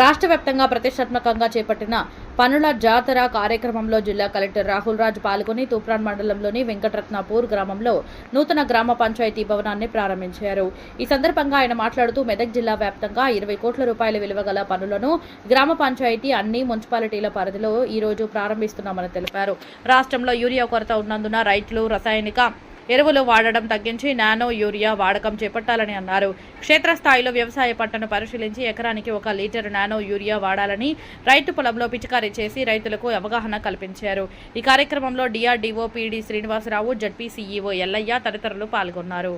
రాష్ట్ర వ్యాప్తంగా ప్రతిష్టాత్మకంగా చేపట్టిన పనుల జాతర కార్యక్రమంలో జిల్లా కలెక్టర్ రాహుల్ రాజ్ పాల్గొని తూప్రాన్ మండలంలోని వెంకటరత్నపూర్ గ్రామంలో నూతన గ్రామ పంచాయతీ భవనాన్ని ప్రారంభించారు. ఈ సందర్భంగా ఆయన మాట్లాడుతూ మెదక్ జిల్లా వ్యాప్తంగా 20 కోట్ల రూపాయల విలువ గల పనులను గ్రామ పంచాయతీ అన్ని మున్సిపాలిటీల పరిధిలో ఈ రోజు ప్రారంభిస్తున్నామని తెలిపారు. రాష్ట్రంలో యూరియా కొరత ఉన్నందున రైతులు రసాయనిక ఎరువులు వాడడం తగ్గించి నానో యూరియా వాడకం చేపట్టాలని అన్నారు. క్షేత్రస్థాయిలో వ్యవసాయ పంటను పరిశీలించి ఎకరానికి 1 లీటర్ నానో యూరియా వాడాలని రైతు పొలంలో పిచికారీ చేసి రైతులకు అవగాహన కల్పించారు. ఈ కార్యక్రమంలో డిఆర్డీఓ పిడి శ్రీనివాసరావు, జడ్పీ సీఈఓ ఎల్లయ్య తదితరులు పాల్గొన్నారు.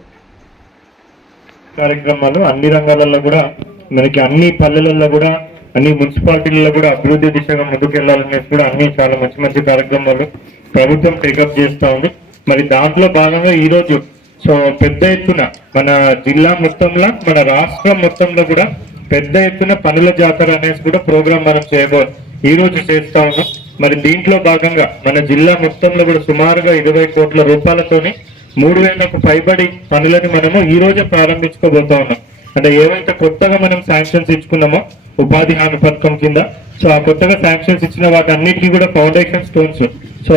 కార్యక్రమాలు అన్ని రంగాలలో కూడా మనకి అన్ని పల్లెలలో కూడా అన్ని మున్సిపాలిటీలలో కూడా అభివృద్ధి దిశగా ముందుకెళ్లాలనేసి కూడా అన్ని చాలా మంచి మంచి కార్యక్రమాలు ప్రభుత్వం టేకప్ చేస్తూ ఉంది. మరి దాంట్లో భాగంగా ఈరోజు పెద్ద ఎత్తున మన జిల్లా మొత్తంలో మన రాష్ట్రం మొత్తంలో కూడా పెద్ద ఎత్తున పనుల జాతర అనేసి కూడా ప్రోగ్రాం మనం ఈ రోజు చేస్తా ఉన్నాం. మరి దీంట్లో భాగంగా మన జిల్లా మొత్తంలో కూడా సుమారుగా 20 కోట్ల రూపాయలతోని 3000కు పైబడి పనులను మనము ఈ రోజే ప్రారంభించుకోబోతా ఉన్నాం. అంటే ఏవైతే కొత్తగా మనం శాంక్షన్స్ ఇచ్చుకున్నామో ఉపాధి హామీ పథకం కింద ఆ కొత్తగా శాంక్షన్స్ ఇచ్చిన వాటి అన్నిటికీ కూడా ఫౌండేషన్ స్టోన్స్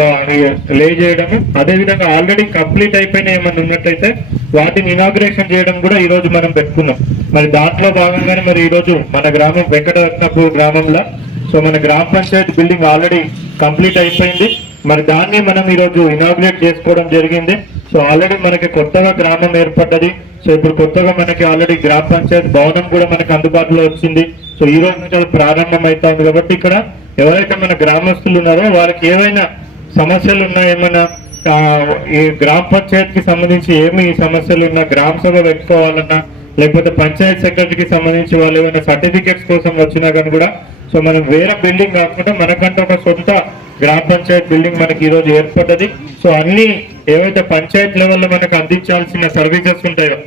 అవి లే చేయడము, అదేవిధంగా ఆల్రెడీ కంప్లీట్ అయిపోయిన ఏమన్నా ఉన్నట్టయితే వాటిని ఇనాగ్రేషన్ చేయడం కూడా ఈ రోజు మనం పెట్టుకున్నాం. మరి దాంట్లో భాగంగానే మరి ఈ రోజు మన గ్రామం వెంకటరత్నపూర్ గ్రామంలో మన గ్రామ పంచాయతీ బిల్డింగ్ ఆల్రెడీ కంప్లీట్ అయిపోయింది. మరి దాన్ని మనం ఈ రోజు ఇనాగ్రేట్ చేసుకోవడం జరిగింది. ఆల్రెడీ మనకి కొత్తగా గ్రామం ఏర్పడ్డది. ఇప్పుడు కొత్తగా మనకి ఆల్రెడీ గ్రామ పంచాయతీ భవనం కూడా మనకి అందుబాటులో వచ్చింది. ఈ రోజు నుంచి అది ప్రారంభం అవుతా ఉంది. కాబట్టి ఇక్కడ ఎవరైతే మన గ్రామస్తులు ఉన్నారో వారికి ఏమైనా సమస్యలు ఉన్నా, ఏమైనా ఈ గ్రామ పంచాయతీకి సంబంధించి ఏమి సమస్యలు ఉన్నా, గ్రామ సభ పెట్టుకోవాలన్నా, లేకపోతే పంచాయత్ సెక్రటరీకి సంబంధించి వాళ్ళు ఏమైనా సర్టిఫికేట్స్ కోసం వచ్చినా కానీ కూడా మనం వేరే బిల్డింగ్ కాకుండా మనకంటే ఒక సొంత గ్రామ పంచాయతీ బిల్డింగ్ మనకి ఈ రోజు ఏర్పడ్డది. అన్ని ఏవైతే పంచాయత్ లెవెల్లో మనకు అందించాల్సిన సర్వీసెస్ ఉంటాయో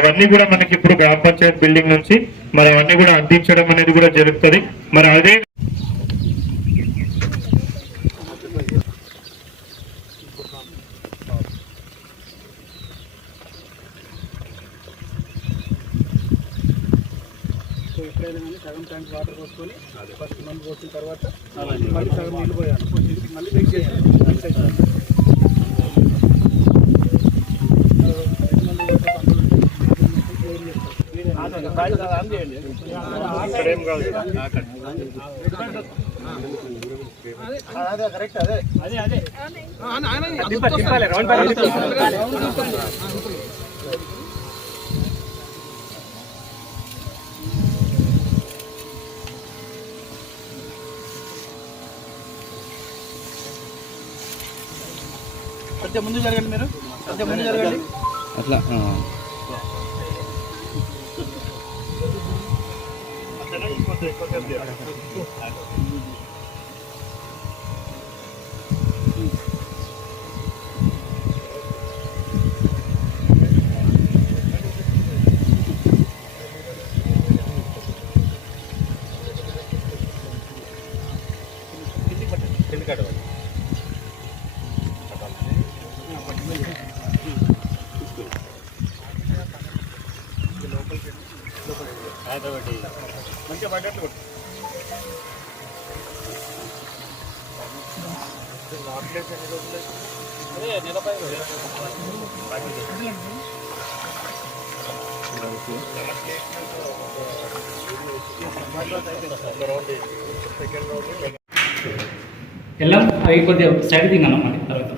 అవన్నీ కూడా మనకి ఇప్పుడు గ్రామ పంచాయతీ బిల్డింగ్ నుంచి మరి అవన్నీ కూడా అందించడం అనేది కూడా జరుగుతుంది. మరి అదే ఎప్పుడైనా కానీ సగం ట్యాంక్ వాటర్ పోసుకొని ఫస్ట్ మందు పోసిన తర్వాత మళ్ళీ సగం నీళ్ళు పోయాలి, మళ్ళీ మిక్స్ చేయాలి. అదే కరెక్ట్, అదే అదే అదే కొంచెం ముందు జరగండి, మీరు కొంచెం ముందు జరగండి అట్లా. మంచిగా పడ్డట్లు కొట్టు. అదే నిలపై ఎല്ലാം అవి కొద్దిగా సైడ్ దింగ్ అన్నమాట. తర్వాత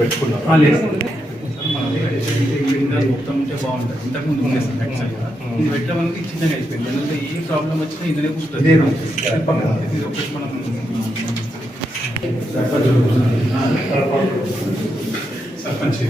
పెట్టుకున్నాం మొత్తం ఉంటే బాగుంటుంది. ఇంతకుముందు ఉంది సార్ బ్యాక్ సైడ్ ఇది పెట్టడం మనకి చిన్నగా అయిపోయింది. ఎందుకంటే ఏ ప్రాబ్లం వచ్చినా ఇందులో కూర్చుంటుంది. ఇది ఒకటి మనం సర్పంచ్